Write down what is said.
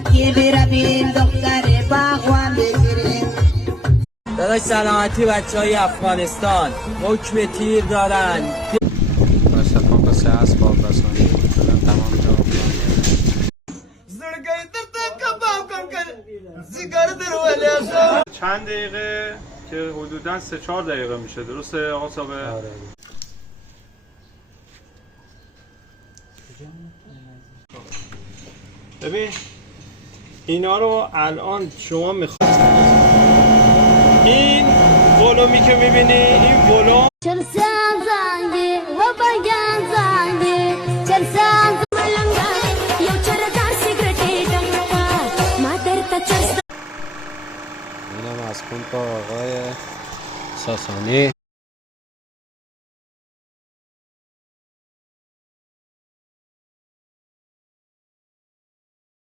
مکه برویم دختر باغوان بگیریم. داداش سلامتی بچهای افغانستان حکم تیر دارن. مصطفی پس اسباب رسانی شدن تمام جواب چند دقیقه که حدوداً 3-4 دقیقه میشه، درسته آقا صابر؟ آره. ببین اینا رو الان شما میخواد این ولومی که میبینی این ولوم چرسان زنگی و بگن زنگی چرسان ملنگا یو چردا سیگرتی دمکا مادر تا چرس. اینم از پمپ آقای ساسانی.